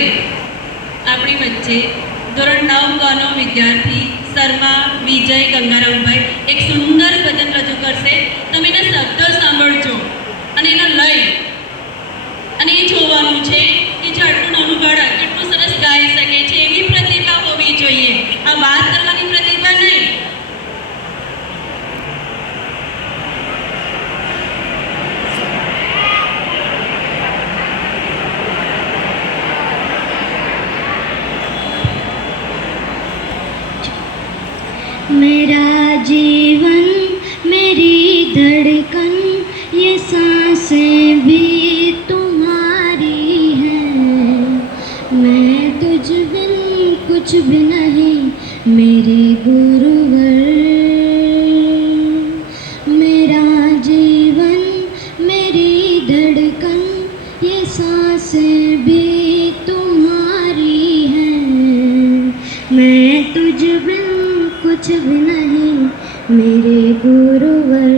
હવે આપણી વચ્ચે ધોરણ 9 નો વિદ્યાર્થી શર્મા વિજય ગંગારામભાઈ એક સુંદર ભજન રજૂ કરશે. તમે એના શબ્દો સાંભળજો અને એનો લય અને એ જોવાનું છે કે જે આટલું નાનું બાળક કેટલું સરસ ગાઈ શકે છે. એવી પ્રતિભા હોવી જોઈએ, આ વાત કરવાની પ્રતિભા નહીં. मेरा जीवन मेरी धड़कन ये सांसें भी तुम्हारी हैं. मैं तुझ बिन कुछ भी नहीं मेरे गुरुवर. मेरा जीवन मेरी धड़कन ये सांसें भी तुम्हारी हैं. मैं तुझ बिन कुछ भी नहीं मेरे गुरुवर.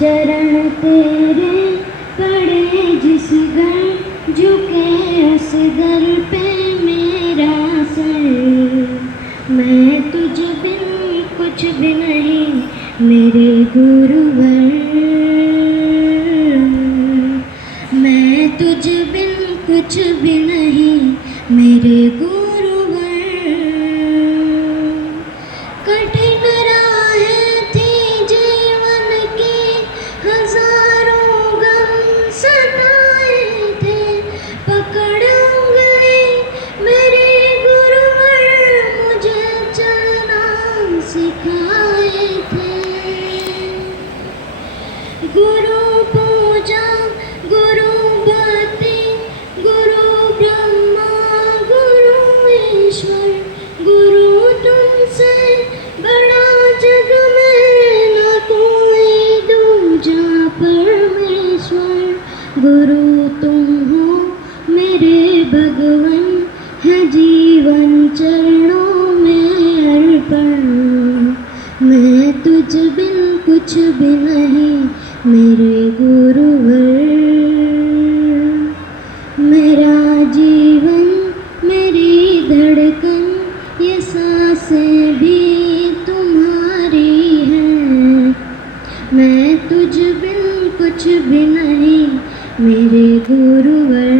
चरण तेरे पड़े जिस घर झुके उस घर पे मेरा सर. मैं तुझ बिन कुछ भी नहीं मेरे गुरुवर. मैं तुझ बिन कुछ भी नहीं मेरे गुरुवर. कठिन राहें थी जीवन की, हजारों गम सताए थे. पकड़ उंगली मेरे गुरुवर मुझे चलना सिखाए थे. गुरु पूजा गुरु भक्ति गुरु ब्रह्मा गुरु ईश्वर. गुरु तुमसे बड़ा जग में न कोई दूजा परमेश्वर. गुरु तुम हो मेरे भगवन, है जीवन चरणों में अर्पण. मैं तुझ बिन कुछ भी नहीं मेरे गुरुवर. मेरा जीवन मेरी धड़कन ये सांसें भी तुम्हारी हैं. मैं तुझ बिन कुछ भी नहीं मेरे गुरुवर.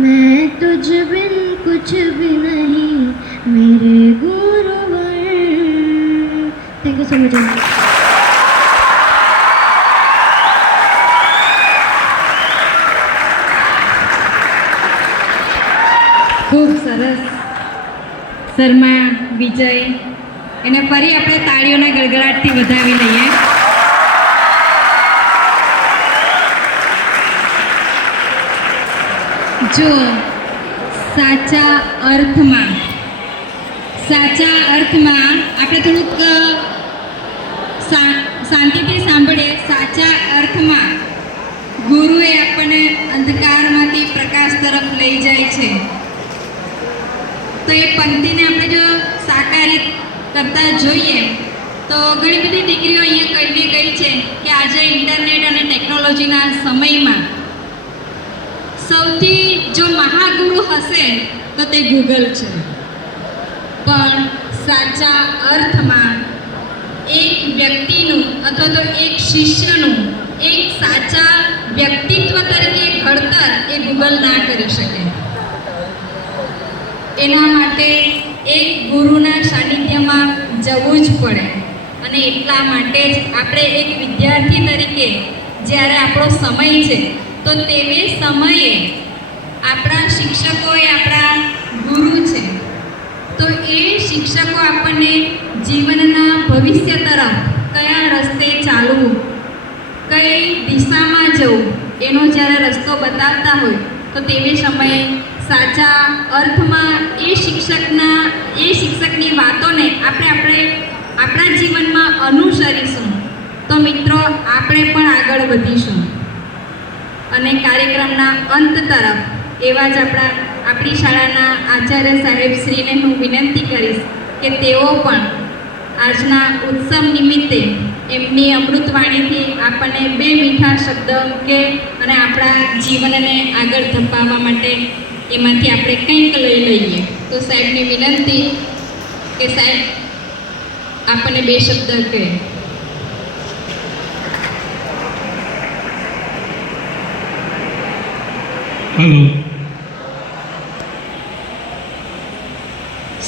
मैं तुझ बिन कुछ भी नहीं मेरे गुरुवर. Thank you so much. ખૂબ સરસ શર્મા વિજય, એને ફરી આપણે તાળીઓના ગડગડાટથી વધાવી લઈએ. જો સાચા અર્થમાં આપણે થોડુંક શાંતિથી સાંભળીએ. સાચા અર્થમાં ગુરુએ આપણને અંધકારમાંથી પ્રકાશ તરફ લઈ જાય છે. તો એ પંક્તિને આપણે જો સાકારિત કરતા જોઈએ તો ઘણી બધી દીકરીઓ અહીંયા કહીને ગઈ છે કે આજે ઇન્ટરનેટ અને ટેકનોલોજીના સમયમાં સૌથી જો મહાગુરુ હશે તો તે ગૂગલ છે. પણ સાચા અર્થમાં એક વ્યક્તિનું અથવા તો એક શિષ્યનું એક સાચા વ્યક્તિત્વ તરીકે ઘડતર એ ગૂગલ ના કરી શકે. એના માટે એક ગુરુના સાનિધ્યમાં જવું જ પડે. અને એટલા માટે જ આપણે એક વિદ્યાર્થી તરીકે જ્યારે આપણો સમય છે તો તેવે સમયે આપણા શિક્ષકો એ આપણા ગુરુ છે. તો એ શિક્ષકો આપણને જીવનના ભવિષ્ય તરફ કયા રસ્તે ચાલવું, કઈ દિશામાં જવું એનો જ્યારે રસ્તો બતાવતા હોય તો તેવે સમયે સાચા અર્થમાં એ શિક્ષકની વાતોને આપણે આપણા જીવનમાં અનુસરીશું તો મિત્રો આપણે પણ આગળ વધીશું. અને કાર્યક્રમના અંત તરફ એવા જ આપણી શાળાના આચાર્ય સાહેબશ્રીને હું વિનંતી કરીશ કે તેઓ પણ આજના ઉત્સવ નિમિત્તે એમની અમૃતવાણીથી આપણને બે મીઠા શબ્દ કે અને આપણા જીવનને આગળ ધપાવવા માટે એમાંથી આપણે કંઈક લઈ લઈએ. તો સાહેબની વિનંતી કે સાહેબ આપણને બે શબ્દ કહે. હલો,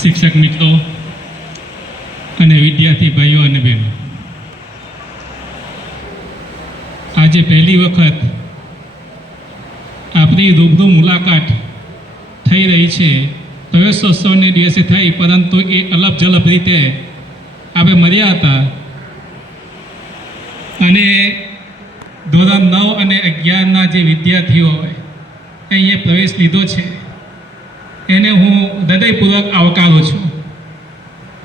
શિક્ષક મિત્રો અને વિદ્યાર્થી ભાઈઓ અને બહેનો, આજે પહેલી વખત આપણી રૂબરૂ મુલાકાત થઈ રહી છે. પ્રવેશોત્સવને દિવસે થઈ, પરંતુ એ અલગ જલપ રીતે આપણે મળ્યા હતા અને ધોરણ 9 અને 11ના જે વિદ્યાર્થીઓ અહીંયા પ્રવેશ લીધો છે એને હું હૃદયપૂર્વક આવકારું છું.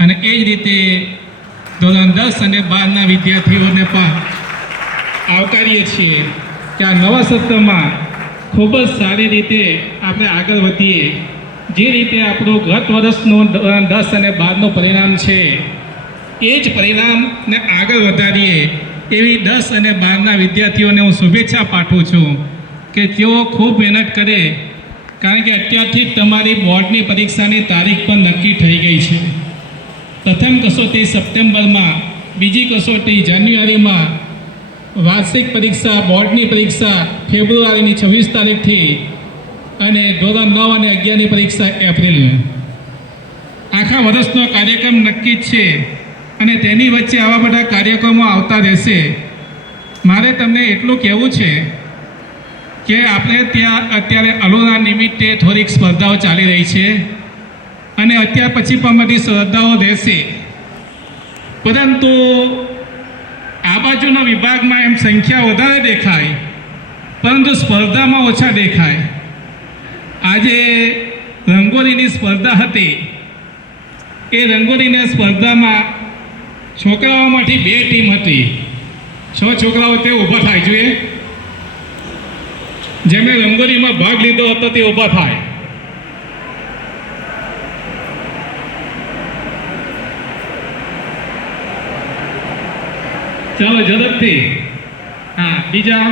અને એ જ રીતે ધોરણ 10 અને 12ના વિદ્યાર્થીઓને પણ આવકારીએ છીએ કે આ નવા સત્રમાં ખૂબ જ સારી રીતે આપણે આગળ વધીએ. જે રીતે આપણું ગત વર્ષનું ધોરણ 10 અને 12નું પરિણામ છે એ જ પરિણામને આગળ વધારીએ એવી 10 અને 12ના વિદ્યાર્થીઓને હું શુભેચ્છા પાઠવું છું કે તેઓ ખૂબ મહેનત કરે, કારણ કે અત્યારથી જ તમારી બોર્ડની પરીક્ષાની તારીખ પણ નક્કી થઈ ગઈ છે. પ્રથમ કસોટી સપ્ટેમ્બરમાં, બીજી કસોટી જાન્યુઆરીમાં, વાર્ષિક પરીક્ષા બોર્ડની પરીક્ષા ફેબ્રુઆરીની 26 તારીખથી અને ધોરણ 9 અને 11ની પરીક્ષા એપ્રિલમાં. આખા વર્ષનો કાર્યક્રમ નક્કી જ છે અને તેની વચ્ચે આવા બધા કાર્યક્રમો આવતા રહેશે. મારે તમને એટલું કહેવું છે કે આપણે ત્યાં અત્યારે અલોરા નિમિત્તે થોડીક સ્પર્ધાઓ ચાલી રહી છે અને અત્યાર પછી પણ બધી સ્પર્ધાઓ રહેશે, પરંતુ આ બાજુના વિભાગમાં એમ સંખ્યા વધારે દેખાય પરંતુ સ્પર્ધામાં ઓછા દેખાય. આજે રંગોળીની સ્પર્ધા હતી, એ રંગોળીની સ્પર્ધામાં છોકરાઓમાંથી 2 ટીમ હતી. 6 છોકરાઓ તે ઊભા થાય જોઈએ, જેમણે રંગોળીમાં ભાગ લીધો હતો તે ઊભા થાય. ચાલો ઝડપથી. હા, બીજા